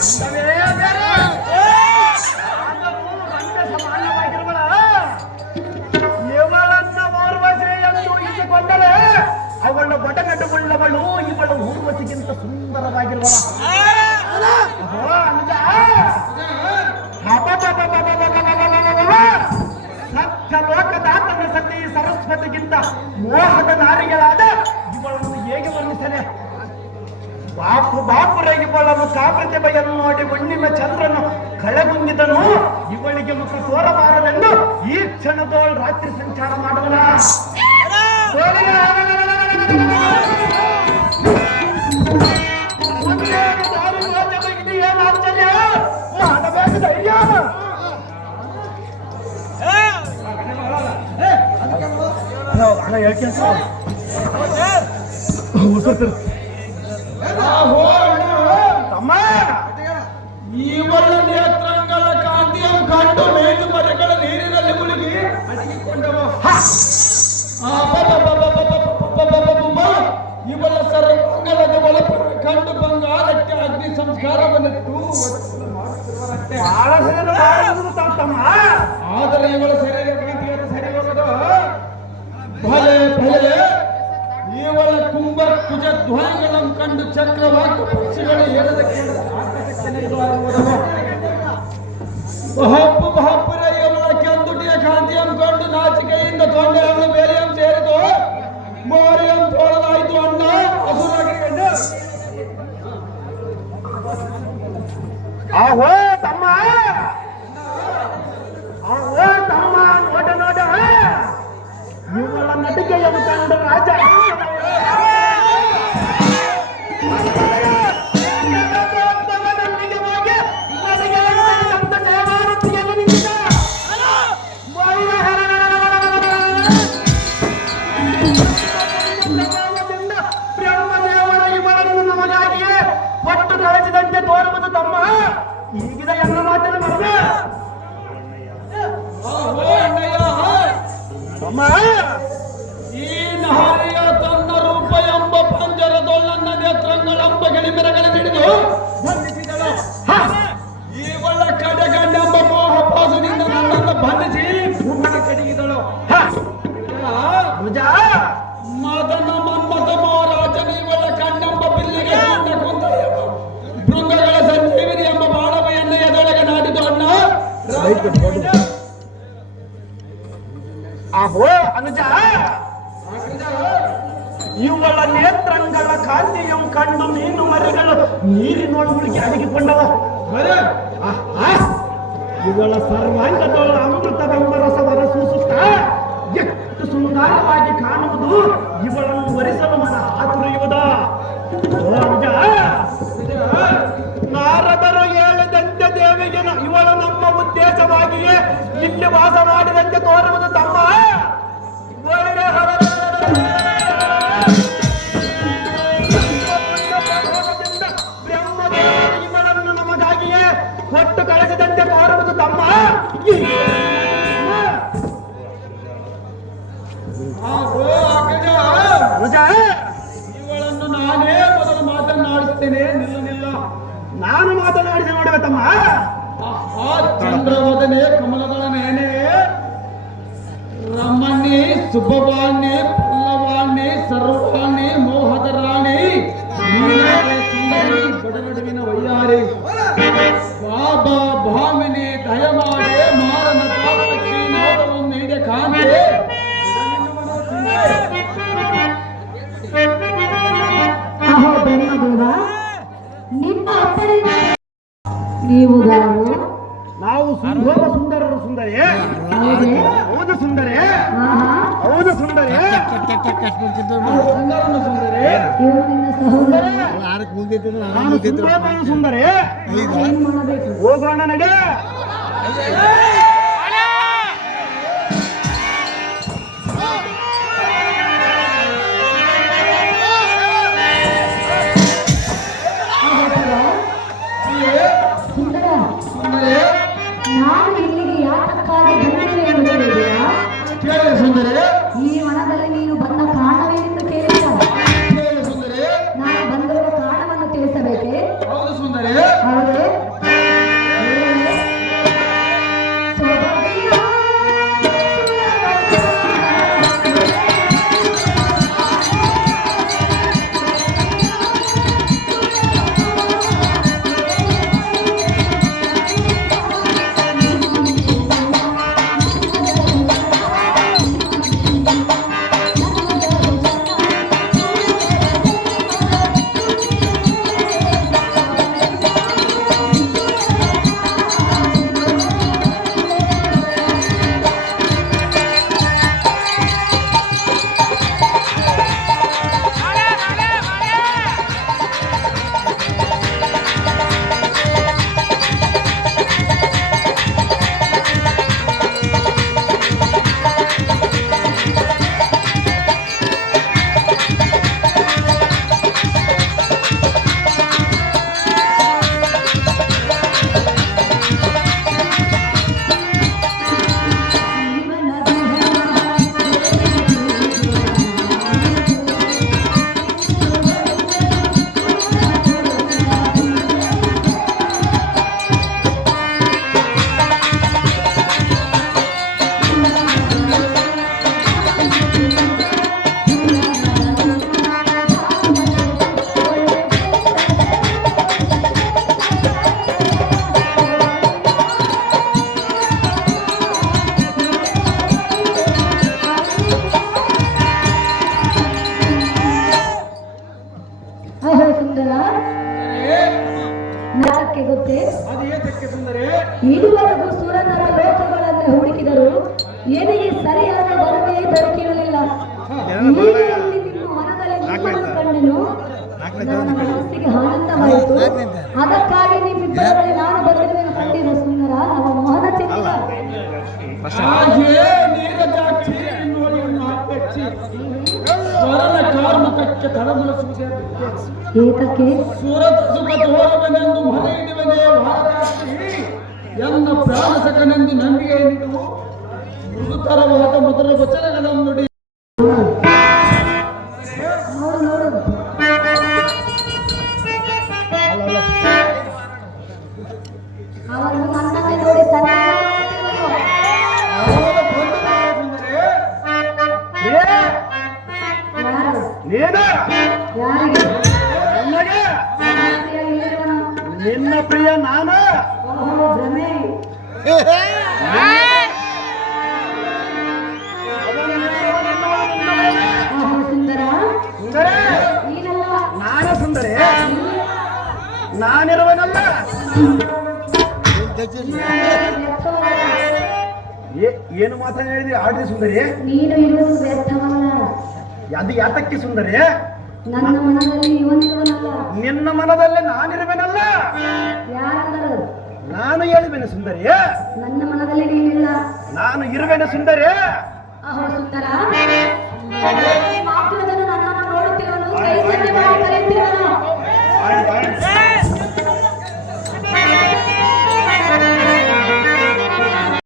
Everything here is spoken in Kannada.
Tá beleza? ಬಾಪು ಬಾಪುರ ಇವಳನ್ನು ಕಾಪ್ರತಿಭೆಯನ್ನು ನೋಡಿ ಹುಣ್ಣಿಮೆ ಚಂದ್ರನು ಕಳೆಗುಂದಿದನು. ಇವಳಿಗೆ ಮುಖ ತೋರಬಾರದೆಂದು ಈ ಕ್ಷಣದೋಳು ರಾತ್ರಿ ಸಂಚಾರ ಮಾಡುವನ. ಏನು ಆಶ್ಚರ್ಯ ಬಹಳ ಸರಿ ಆದರೆ ಇವಳ ಶರೀರ ಪ್ರೀತಿಯನ್ನು ಸರಿ ಹೋಗೋದು ಭಲೆ ಭಲೆ ಇವಳ ತುಂಬ ಕುಜ ಧ್ವನಿಗಳನ್ನು ಕಂಡು ಚಕ್ರವಾಕು ಪಕ್ಷಿಗಳು ಏಳದ ಕೇಳದ ಆಕಾಶಕ್ಕೆ. ಬಹಪ್ಪು Nadia. ಆಹೋ ಅನುಜ ಇವಳ ನೇತ್ರಂಗಳ ಕಾಂತಿಯಂ ಕಂಡು ಮೀನು ಮರಿಗಳು ನೀರಿನೊಳಗುಳಿಗೆ ಅಡಗಿಕೊಂಡವ. ಇವುಗಳ ಸರ್ವಾಂಗದೊಳ ಅಮೃತ ಬೆಂಬರಸವರ ಸೂಸುತ್ತ ಎಷ್ಟು ಸುಂದರವಾಗಿ ಕಾಣುವುದು ಇವಳನ್ನು ವರಿಸಲು ಮನ ಆತುರಿಯುವುದ ನಾರದರು ಹೇಳಿದಂತೆ ದೇವಿಗೆ ಇವಳನ್ನು ಉದ್ದೇಶವಾಗಿಯೇ ಇಲ್ಲಿ ವಾಸ ಮಾಡಿದಂತೆ ತೋರುವುದು ತಮ್ಮ. ಒಳ್ಳೆ ಪ್ರಭಾವದಿಂದ ಬ್ರಹ್ಮದೇವರು ಇವಳನ್ನು ನಮಗಾಗಿಯೇ ಕೊಟ್ಟು ಕಳಿಸಿದಂತೆ ತೋರುವುದು ತಮ್ಮ. ಇವಳನ್ನು ನಾನೇ ಮೊದಲು ಮಾತನಾಡಿಸ್ತೇನೆ ನಿಲ್ಲು ನಿಲ್ಲ ನಾನು ಮಾತನಾಡಿದೆ ನೋಡುವ ತಮ್ಮ. ಆ ಚಂದ್ರವದನೆ ಕಮಲಗಳ ಮೇಲೆ. ರಮಣಿ ಸುಬ್ಬವಾಣಿ ಪಲ್ಲವಾಣಿ, ಸರ್ವಾಣಿ ಮೋಹದ ರಾಣಿ ನಡುವಿನ ವೈಯಾರಿ. ಬಾಬಾ, ಭಾಮಿನಿ ದಯಮಾಡಿ ಮಾರನ ನಾವು ಸುಂದರ ಸುಂದರರು ಸುಂದರೇ. ಹೌದು. ಸುಂದರೇ. ಹೌದು ಸುಂದರೇ. ಸುಂದರೇ. ಹೋಗೋಣ ನಡೆ ಸುಂದರ. ನಾನು ಇಲ್ಲಿಗೆ ಯಾತಕ್ಕಾಗಿ ಬಂದಿರುವೆ ಎಂದು ಕೇಳಿ ಸುಂದರಿ. ಈ ವನದಲ್ಲಿ ಲೋಕಗಳನ್ನು ಹುಡುಕಿದರು. ಏನಿಗೆ ಸರಿಯಾದ ವರವೇ ದೊರಕಿರಲಿಲ್ಲ. ನಿಮ್ಮ ಮನದಲ್ಲಿ ನಿಮ್ಮನ್ನು ಕಂಡೆನು. ನನ್ನ ಮನಸ್ಸಿಗೆ ಆನಂದವಾಯಿತು ಅದಕ್ಕಾಗಿ ನಿಮ್ಮಿಬ್ಬರಲ್ಲಿ ನಾನು ಕಂಡಿರೋ ಸುಂದರ. ನಮ್ಮ ಮೋಹನ ಚಿತ್ರ. ಏತಕ್ಕೆ? ಸುರತ ಸುಖ ಭಾರತಿ ಎನ್ನ ಪ್ರಾಣಸಕನೆಂದು ನಂಬಿಕೆ ನೀಡುವು ಮೃದುತರವಾದ ಮೊದಲ ವಚನಗಳನ್ನು ನುಡಿ ನೋಡು ನಿನ್ನ ಪ್ರಿಯ ನಾನು? ನಾನ ಸುಂದರಿ? ನಾನಿರುವನಲ್ಲ? ಏನು ಮಾತ್ರ ಹೇಳಿದ್ರಿ ಆಡ್ರಿ ಸುಂದರಿ? ನೀನು ಅದು ಯಾತಕ್ಕೆ ಸುಂದರಿ? ನನ್ನ ಮನದಲ್ಲಿ ಇವನಿರುವನಲ್ಲ. ನಿನ್ನ ಮನದಲ್ಲಿ ನಾನಿರುವೆನಲ್ಲ? ಯಾರಂದರು? ನಾನು ಹೇಳುವೆನು ಸುಂದರಿ ನನ್ನ ಮನದಲ್ಲಿ ನೀನಿಲ್ಲ. ನಾನು ಇರುವೆನು ಸುಂದರಿ ಅಹೋ ಸುಂದರ. ಮಾತುವುದನ್ನು ನನ್ನನ್ನು ನೋಡುತ್ತಿರುವನು ಕರೆಯುತ್ತಿರುವನು